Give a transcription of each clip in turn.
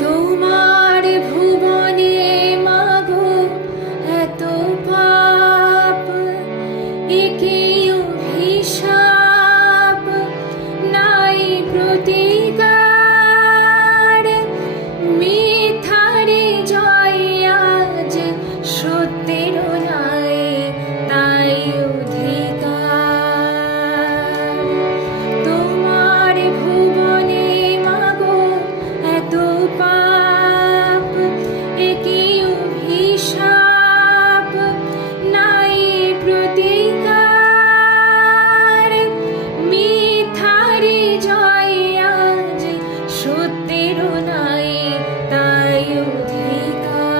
তোমার ভুবনে মাগো এত পাপ, একে অভিশাপ নাই প্রতিকার। মিথ্যারে জয় আজ সত্যের নাই তাই অধিকার। তোমার ভুবনে মাগো এত পাপ, একে অভিশাপ নাই প্রতিকার। মিথ্যারে জয় আজ সত্যের নাই তাই অধিকার।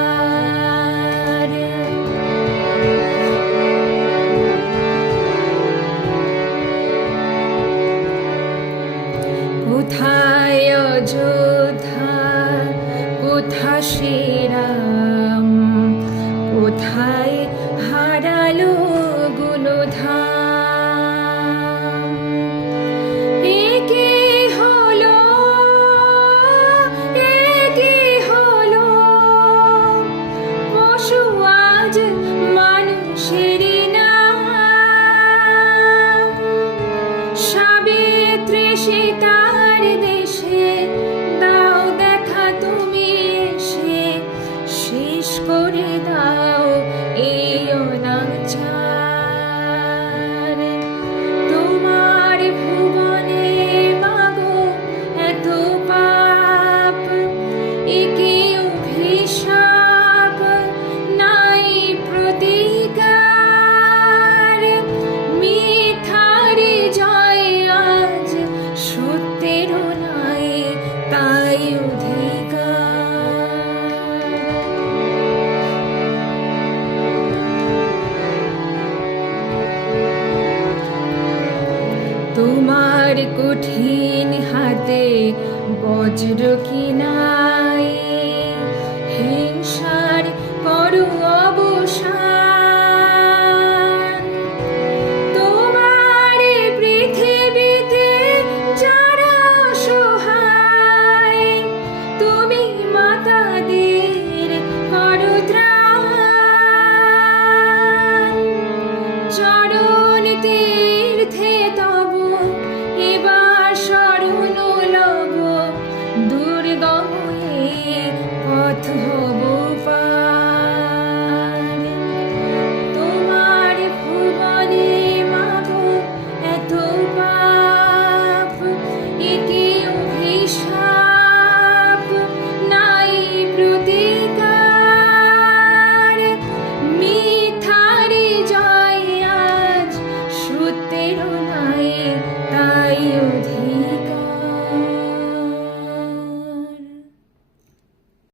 কোথায় অযোধ্যা, কোথা শ্রীরাম, কোথায় হারালো গুণধাম। একে হলো, একে হলো, পশু আজ মানুষেরই নাম। সাবিত্রী সীতার দেশে দাও দেখা তুমি এসে, শেষ করে দাও এই অনাচার। তোমার ভুবনে মাগো এত পাপ, একে অভিশাপ নাই প্রতিকার। মিথ্যারে জয় আজ সত্যের নাই তাই অধিকার। তোমার কঠিন হাতে বজ্র কিনা